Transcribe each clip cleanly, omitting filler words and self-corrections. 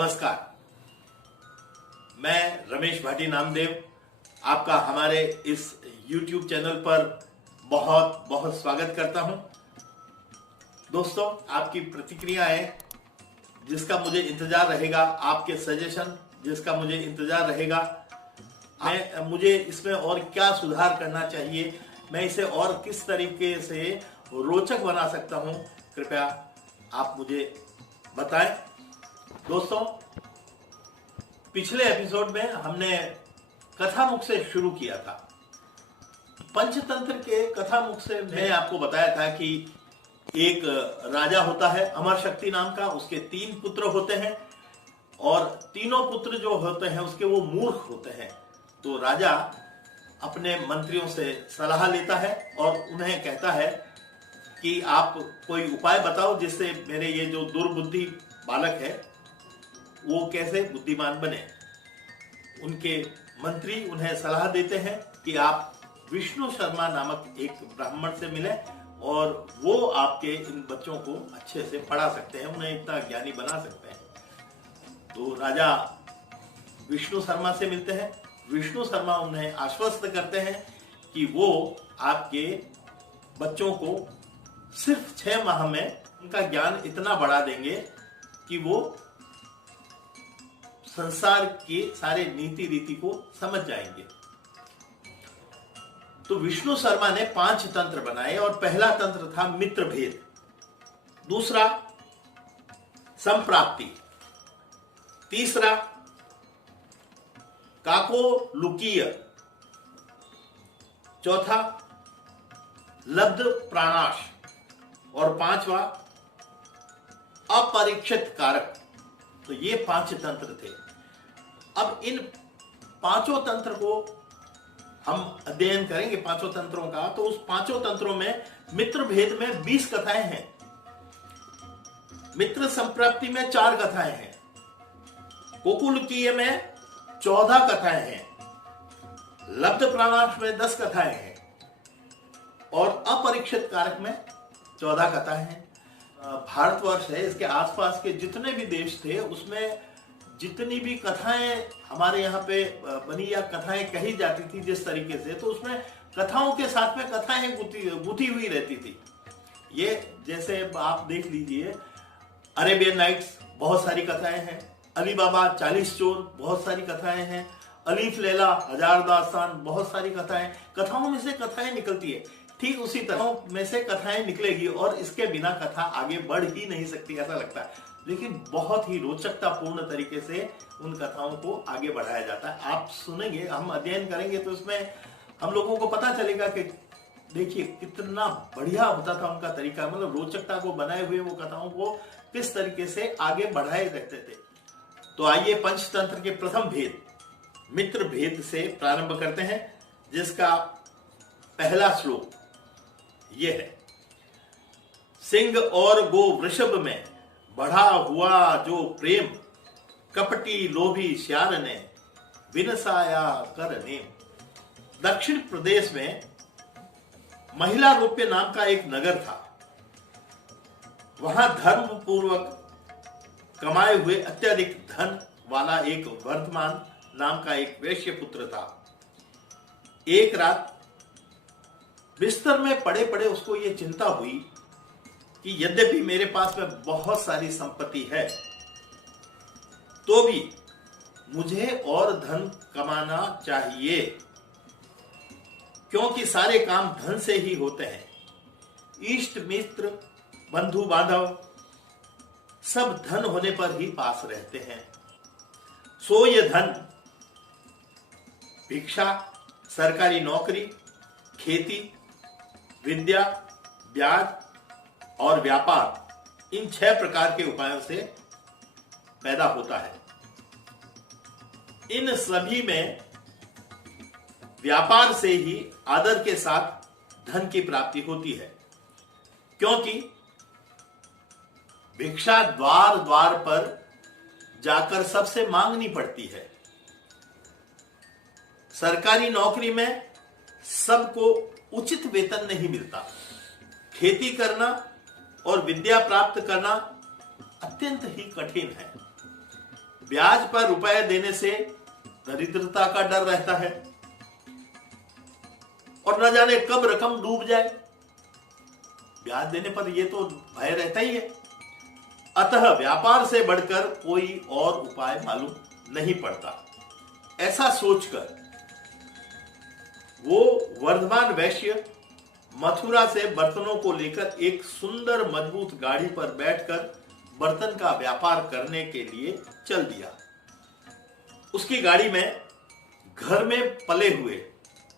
नमस्कार, मैं रमेश भाटी नामदेव आपका हमारे इस YouTube चैनल पर बहुत बहुत स्वागत करता हूं। दोस्तों, आपकी प्रतिक्रियाएं जिसका मुझे इंतजार रहेगा, आपके सजेशन जिसका मुझे इंतजार रहेगा, मुझे इसमें और क्या सुधार करना चाहिए, मैं इसे और किस तरीके से रोचक बना सकता हूं, कृपया आप मुझे बताएं। दोस्तों, पिछले एपिसोड में हमने कथामुख से शुरू किया था। पंचतंत्र के कथामुख से मैंने आपको बताया था कि एक राजा होता है अमर शक्ति नाम का, उसके 3 पुत्र होते हैं और तीनों पुत्र जो होते हैं उसके वो मूर्ख होते हैं। तो राजा अपने मंत्रियों से सलाह लेता है और उन्हें कहता है कि आप कोई उपाय बताओ जिससे मेरे ये जो दुर्बुद्धि बालक है वो कैसे बुद्धिमान बने। उनके मंत्री उन्हें सलाह देते हैं कि आप विष्णु शर्मा नामक एक ब्राह्मण से मिलें और वो आपके इन बच्चों को अच्छे से पढ़ा सकते हैं, उन्हें इतना ज्ञानी बना सकते हैं। तो राजा विष्णु शर्मा से मिलते हैं। विष्णु शर्मा उन्हें आश्वस्त करते हैं कि वो आपके बच्चों को सिर्फ 6 माह में उनका ज्ञान इतना बढ़ा देंगे कि वो संसार के सारे नीति रीति को समझ जाएंगे। तो विष्णु शर्मा ने 5 तंत्र बनाए और पहला तंत्र था मित्र भेद, दूसरा संप्राप्ति, तीसरा काकोलुकीय, चौथा लब्ध प्राणाश और 5वां अपरीक्षित कारक। तो ये 5 तंत्र थे। अब इन 5 तंत्र को हम अध्ययन करेंगे, 5 तंत्रों का। तो उस 5 तंत्रों में मित्र भेद में 20 कथाएं हैं, मित्र संप्राप्ति में 4 कथाएं हैं, कोकुलकीय में 14 कथाएं हैं, लब्ध प्राणाश में 10 कथाएं हैं और अपरीक्षित कारक में 14 कथाएं हैं। भारतवर्ष है, इसके आसपास के जितने भी देश थे उसमें जितनी भी कथाएं हमारे यहाँ पे बनी या कथाएं कही जाती थी जिस तरीके से, तो उसमें कथाओं के साथ में कथाएं गुथी हुई रहती थी। ये जैसे आप देख लीजिए, अरेबियन नाइट्स बहुत सारी कथाएं हैं, अली बाबा 40 चोर बहुत सारी कथाएं हैं, अलीफ लैला 1000 दास्तान बहुत सारी कथाओं में से कथाएं निकलती है। ठीक उसी तरह में से कथाएं निकलेगी और इसके बिना कथा आगे बढ़ ही नहीं सकती, ऐसा लगता है। लेकिन बहुत ही रोचकतापूर्ण तरीके से उन कथाओं को आगे बढ़ाया जाता है। आप सुनेंगे, हम अध्ययन करेंगे तो इसमें हम लोगों को पता चलेगा कि देखिए कितना बढ़िया होता था उनका तरीका, मतलब रोचकता को बनाए हुए वो कथाओं को किस तरीके से आगे बढ़ाए रहते थे। तो आइए पंचतंत्र के प्रथम भेद मित्र भेद से प्रारंभ करते हैं, जिसका पहला श्लोक ये है। सिंह और गो वृषभ में बढ़ा हुआ जो प्रेम, कपटी लोभी श्यार ने विनसाया कर नेम। दक्षिण प्रदेश में महिला रूप्य नाम का एक नगर था। वहां धर्म पूर्वक कमाए हुए अत्यधिक धन वाला एक वर्धमान नाम का एक वैश्य पुत्र था। एक रात बिस्तर में पड़े पड़े उसको ये चिंता हुई कि यद्यपि मेरे पास में बहुत सारी संपत्ति है तो भी मुझे और धन कमाना चाहिए, क्योंकि सारे काम धन से ही होते हैं। इष्ट मित्र बंधु बांधव सब धन होने पर ही पास रहते हैं। सो ये धन भिक्षा, सरकारी नौकरी, खेती, विद्या, ब्याज और व्यापार, इन 6 प्रकार के उपायों से पैदा होता है। इन सभी में व्यापार से ही आदर के साथ धन की प्राप्ति होती है, क्योंकि भिक्षा द्वार द्वार पर जाकर सबसे मांगनी पड़ती है। सरकारी नौकरी में सबको उचित वेतन नहीं मिलता। खेती करना और विद्या प्राप्त करना अत्यंत ही कठिन है। ब्याज पर रुपए देने से दरिद्रता का डर रहता है और न जाने कब रकम डूब जाए। ब्याज देने पर यह तो भय रहता ही है। अतः व्यापार से बढ़कर कोई और उपाय मालूम नहीं पड़ता। ऐसा सोचकर वो वर्धमान वैश्य मथुरा से बर्तनों को लेकर एक सुंदर मजबूत गाड़ी पर बैठकर बर्तन का व्यापार करने के लिए चल दिया। उसकी गाड़ी में घर में पले हुए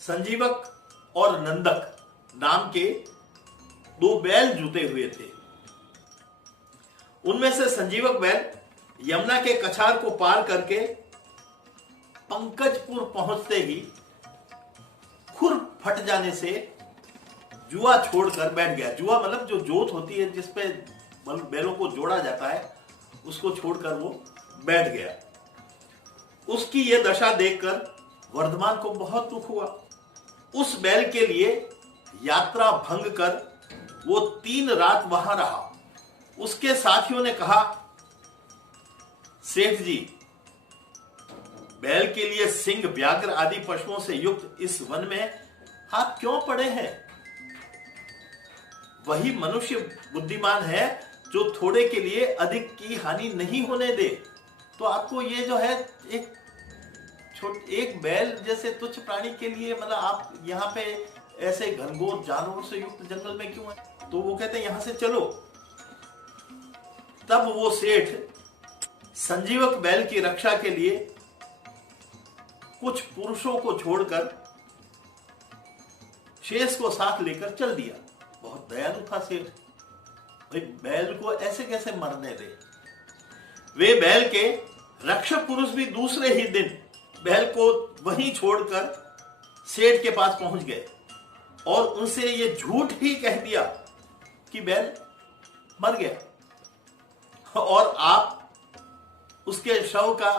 संजीवक और नंदक नाम के 2 बैल जुटे हुए थे। उनमें से संजीवक बैल यमुना के कछार को पार करके पंकजपुर पहुंचते ही खुर फट जाने से जुआ छोड़कर बैठ गया। जुआ मतलब जो जोत होती है जिसपे बैलों को जोड़ा जाता है, उसको छोड़कर वो बैठ गया। उसकी यह दशा देखकर वर्धमान को बहुत दुख हुआ। उस बैल के लिए यात्रा भंग कर वो 3 रात वहां रहा। उसके साथियों ने कहा, सेठ जी, बैल के लिए सिंह, व्याघ्र आदि पशुओं से युक्त इस वन में आप क्यों पड़े हैं? वही मनुष्य बुद्धिमान है जो थोड़े के लिए अधिक की हानि नहीं होने दे। तो आपको ये जो है एक बैल जैसे तुच्छ प्राणी के लिए, मतलब आप यहाँ पे ऐसे घनघोर जानवरों से युक्त जंगल में क्यों है? तो वो कहते हैं यहां से चलो। तब वो सेठ संजीवक बैल की रक्षा के लिए कुछ पुरुषों को छोड़कर शेष को साथ लेकर चल दिया। बहुत दयालु था सेठ, भाई बैल को ऐसे कैसे मरने दे। वे बैल के रक्षक पुरुष भी दूसरे ही दिन बैल को वहीं छोड़कर सेठ के पास पहुंच गए और उनसे ये झूठ ही कह दिया कि बैल मर गया और आप उसके शव का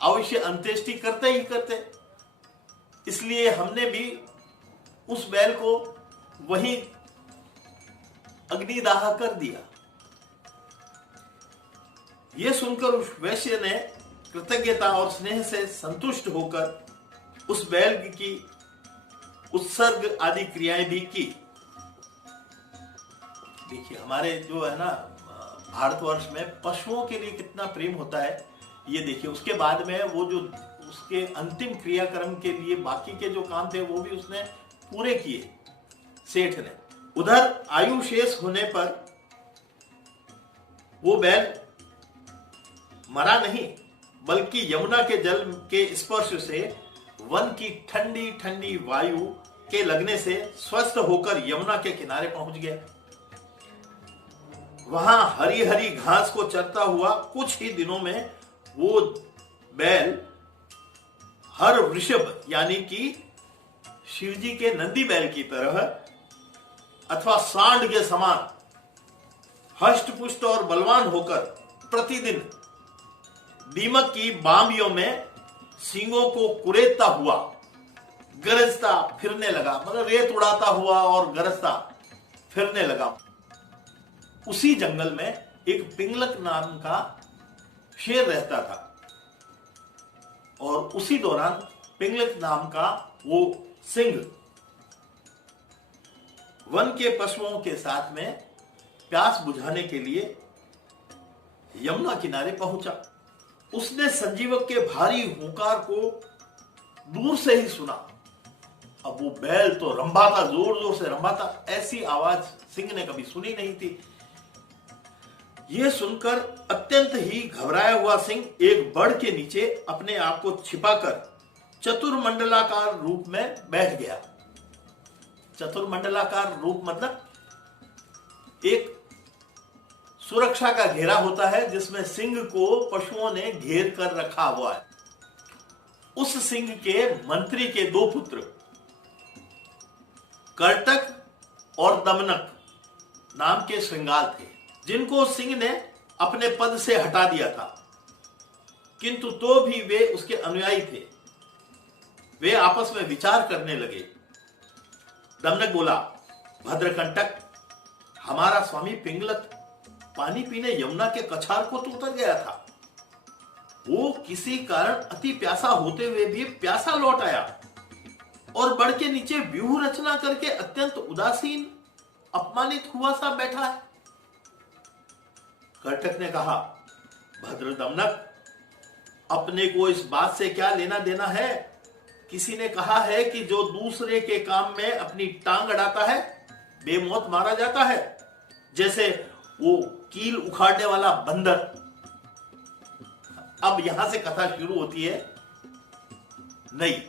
अवश्य अंत्येष्टि करते ही करते। इसलिए हमने भी उस बैल को वहीं अग्निदाह कर दिया। यह सुनकर उस वैश्य ने कृतज्ञता और स्नेह से संतुष्ट होकर उस बैल की उत्सर्ग आदि क्रियाएं भी की। देखिए हमारे जो है ना भारतवर्ष में पशुओं के लिए कितना प्रेम होता है, ये देखिए। उसके बाद में वो जो उसके अंतिम क्रियाक्रम के लिए बाकी के जो काम थे वो भी उसने पूरे किए सेठ ने। उधर आयु शेष होने पर वो बैल मरा नहीं, बल्कि यमुना के जल के स्पर्श से वन की ठंडी ठंडी वायु के लगने से स्वस्थ होकर यमुना के किनारे पहुंच गया। वहां हरी हरी घास को चरता हुआ कुछ ही दिनों में वो बैल हर वृषभ यानी कि शिवजी के नंदी बैल की तरह अथवा सांड के समान हष्ट पुष्ट और बलवान होकर प्रतिदिन दीमक की बांबियों में सींगों को कुरेदता हुआ गरजता फिरने लगा। मतलब रेत उड़ाता हुआ और गरजता फिरने लगा। उसी जंगल में एक पिंगलक नाम का शेर रहता था और उसी दौरान पिंगलक नाम का वो सिंह वन के पशुओं के साथ में प्यास बुझाने के लिए यमुना किनारे पहुंचा। उसने संजीवक के भारी हुंकार को दूर से ही सुना। अब वो बैल तो रंभाता, जोर जोर से रंभाता। ऐसी आवाज सिंह ने कभी सुनी नहीं थी। यह सुनकर अत्यंत ही घबराया हुआ सिंह एक बड़ के नीचे अपने आप को छिपाकर चतुर्मंडलाकार रूप में बैठ गया। चतुर्मंडलाकार रूप मतलब एक सुरक्षा का घेरा होता है जिसमें सिंह को पशुओं ने घेर कर रखा हुआ है। उस सिंह के मंत्री के 2 पुत्र कर्टक और दमनक नाम के श्रृंगाल थे, जिनको सिंह ने अपने पद से हटा दिया था, किंतु तो भी वे उसके अनुयायी थे। वे आपस में विचार करने लगे। दमनक बोला, भद्रकंटक, हमारा स्वामी पिंगलक पानी पीने यमुना के कछार को तो उतर गया था, वो किसी कारण अति प्यासा होते हुए भी प्यासा लौट आया और बड़ के नीचे व्यूह रचना करके अत्यंत उदासीन अपमानित हुआ सा बैठा है। कर्टक ने कहा, भद्रदमनक, अपने को इस बात से क्या लेना देना है? किसी ने कहा है कि जो दूसरे के काम में अपनी टांग अड़ाता है बेमौत मारा जाता है, जैसे वो कील उखाड़ने वाला बंदर। अब यहां से कथा शुरू होती है नई,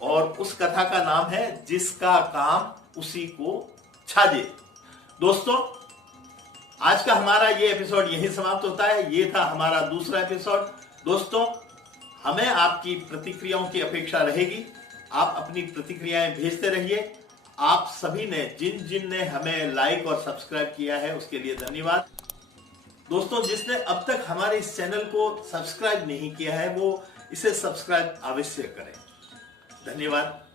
और उस कथा का नाम है जिसका काम उसी को छाजे। दोस्तों, आज का हमारा ये एपिसोड यहीं समाप्त होता है। ये था हमारा दूसरा एपिसोड। दोस्तों, हमें आपकी प्रतिक्रियाओं की अपेक्षा रहेगी। आप अपनी प्रतिक्रियाएं भेजते रहिए। आप सभी ने जिन ने हमें लाइक और सब्सक्राइब किया है उसके लिए धन्यवाद। दोस्तों, जिसने अब तक हमारे इस चैनल को सब्सक्राइब नहीं किया है वो इसे सब्सक्राइब अवश्य करें। धन्यवाद।